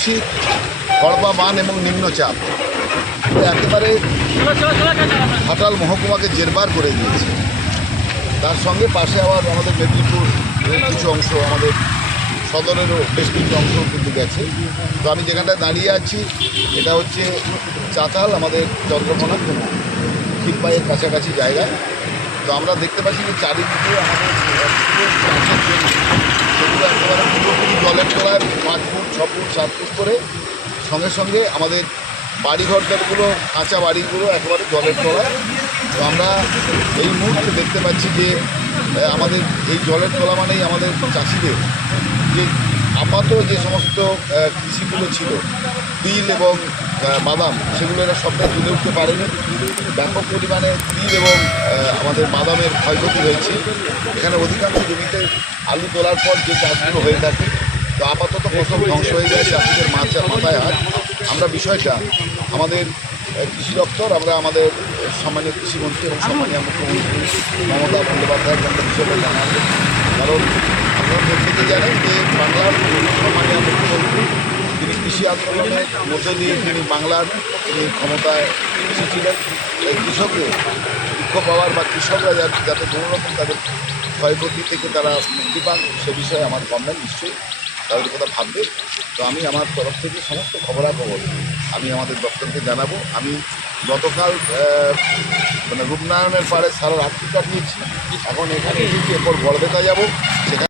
বৈশ্বিক কড়বা মান এবং নিম্নচাপ। একেবারে ঘাটাল মহকুমাকে জেরবার করে দিয়েছে। তার সঙ্গে পাশে আবার আমাদের মেদিনীপুর কিছু অংশ, আমাদের সদরেরও বেশ কিছু অংশ কিন্তু গেছে। তো আমি যেখানটায় দাঁড়িয়ে আছি, এটা হচ্ছে চাতাল আমাদের চন্দ্রকোনা খিলপাইয়ের কাছাকাছি জায়গায় তো আমরা দেখতে পাচ্ছি যে চারিদিকে আমাদের পুরোপুরি জলের তলায়, পাঁচ ফুট, ছ ফুট, সাত ফুট করে। সঙ্গে সঙ্গে আমাদের বাড়িঘরটারগুলো কাঁচা বাড়িগুলো একেবারে জলের তলায়। তো আমরা এই মুহূর্তে দেখতে পাচ্ছি যে আমাদের এই জলের তলা মানেই আমাদের চাষিদের যে আপাত যে সমস্ত কৃষিগুলো ছিল, তিল এবং বাদাম, সেগুলো এরা সবটাই তুলে উঠতে পারেনি। ব্যাপক পরিমাণে তিল এবং আমাদের বাদামের ক্ষয়ক্ষতি হয়েছে। এখানে অধিকাংশ জমিতে আলু তোলার পর যে চাষগুলো হয়ে থাকে, তো আপাতত ফসল ধ্বংস হয়ে যায় চাষিদের মাথা মাথায় আমরা বিষয়টা আমাদের কৃষি দপ্তর, আমরা আমাদের সম্মানীয় কৃষিমন্ত্রী এবং সম্মানীয় মুখ্যমন্ত্রী মমতা বন্দ্যোপাধ্যায়কে আমরা বিষয়টা জানাব কারণ আপনারা প্রত্যেকে জানেন যে বাংলার সম্মানীয় মুখ্যমন্ত্রী, তিনি কৃষি আন্দোলনের মধ্য দিয়ে তিনি বাংলার তিনি ক্ষমতায় এসেছিলেন। এই কৃষকদের দুঃখ পাওয়ার বা কৃষকরা যাতে কোনো রকম তাদের ক্ষয়ক্ষতি থেকে তারা মুক্তি পান, সে বিষয়ে আমার গভর্নমেন্ট নিশ্চয়ই। তাদের কথা ভাববে। তো আমি আমার তরফ থেকে সমস্ত খবরাখবর আমি আমাদের দপ্তরকে জানাব। আমি গতকাল মানে রূপনারায়ণের পাড়ে সারা রাত্রি কাটিয়েছি। এখন এখানে এসেছি এরপর বড়বেতা যাব। সেখানে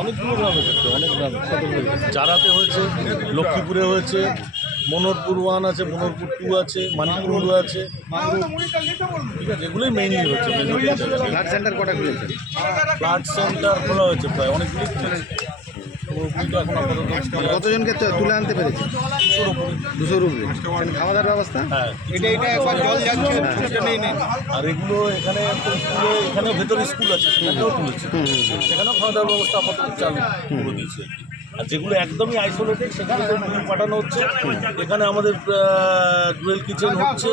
অনেকগুলো গ্রাম হয়েছে অনেক গ্রাম চারাতে হয়েছে লক্ষ্মীপুরে হয়েছে মনোরপুর ওয়ান আছে মনোরপুর টু আছে মানিকপুর আছে। ঠিক আছে এগুলোই মেইনলি হচ্ছে ব্লাড সেন্টার কটা খুলেছে? ব্লাড সেন্টার খোলা হয়েছে প্রায় অনেকগুলি আছে। কতজনকে তুলে আনতে পেরেছে? দুশোর উপরে খাওয়া দাওয়ার ব্যবস্থা? হ্যাঁ। এটা এটা একবার জল আর এগুলো এখানে স্কুলে এখানে ভেতরে স্কুল আছে সেখানেও তুলেছে সেখানেও খাওয়া দাওয়ার ব্যবস্থা আপাতত চালু করে দিয়েছে। আর যেগুলো একদমই আইসোলেটেড সেখানে তো পাঠানো হচ্ছে। এখানে আমাদের ডুয়েল কিচেন হচ্ছে।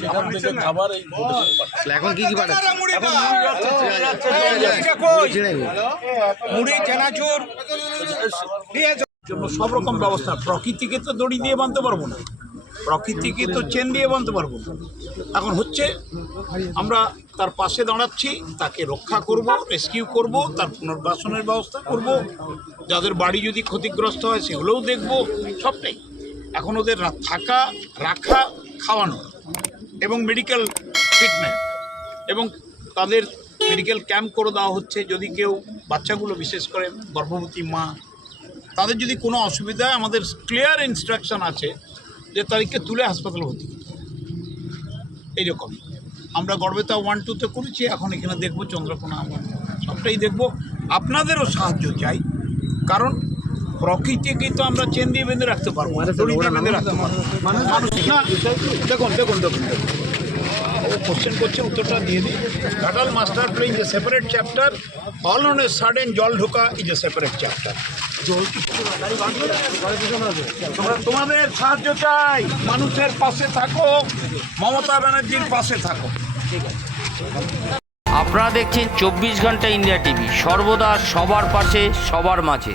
সেখান থেকে খাবার এই এখন কি কি মুড়ি চানাচুর। সব রকম ব্যবস্থা। প্রকৃতিকে তো দড়ি দিয়ে বাঁধতে পারব না। প্রকৃতিকে তো চেন দিয়ে বাঁধতে পারব না। এখন হচ্ছে আমরা তার পাশে দাঁড়াচ্ছি, তাকে রক্ষা করব রেস্কিউ করব, তার পুনর্বাসনের ব্যবস্থা করব। যাদের বাড়ি যদি ক্ষতিগ্রস্ত হয় সেগুলোও দেখব, সবটাই। এখন ওদের থাকা, রাখা, খাওয়ানো এবং মেডিকেল ট্রিটমেন্ট এবং তাদের মেডিকেল ক্যাম্প করে দেওয়া হচ্ছে যদি কেউ বাচ্চাগুলো, বিশেষ করে গর্ভবতী মা, তাদের যদি কোনো অসুবিধা আমাদের ক্লিয়ার ইনস্ট্রাকশন আছে যে তাদেরকে তুলে হাসপাতালে ভর্তি করতে হবে। আমরা গর্বেতা ওয়ান টুতে করেছি এখন এখানে দেখব চন্দ্রকোনা আমার। সবটাই দেখব। আপনাদেরও সাহায্য চাই কারণ প্রকৃতিকে তো আমরা চেন দিয়ে বেঁধে রাখতে পারব বেঁধে রাখতে পারব মানুষ না দেখুন দেখুন দেখুন দেখুন। ও কোশ্চেন করছে উত্তরটা দিয়ে দিই। ঘাটাল মাস্টার প্লেন যে separate chapter all on a sudden জল ঢোকা ইজ এ সেপারেট চ্যাপ্টার তোমরা তোমাদের সাহায্য চাই। মানুষের পাশে থাকো। মমতা ব্যানার্জির পাশে থাকো। আপনারা দেখছেন চব্বিশ ঘণ্টা ইন্ডিয়া টিভি। সর্বদা সবার পাশে সবার মাঝে।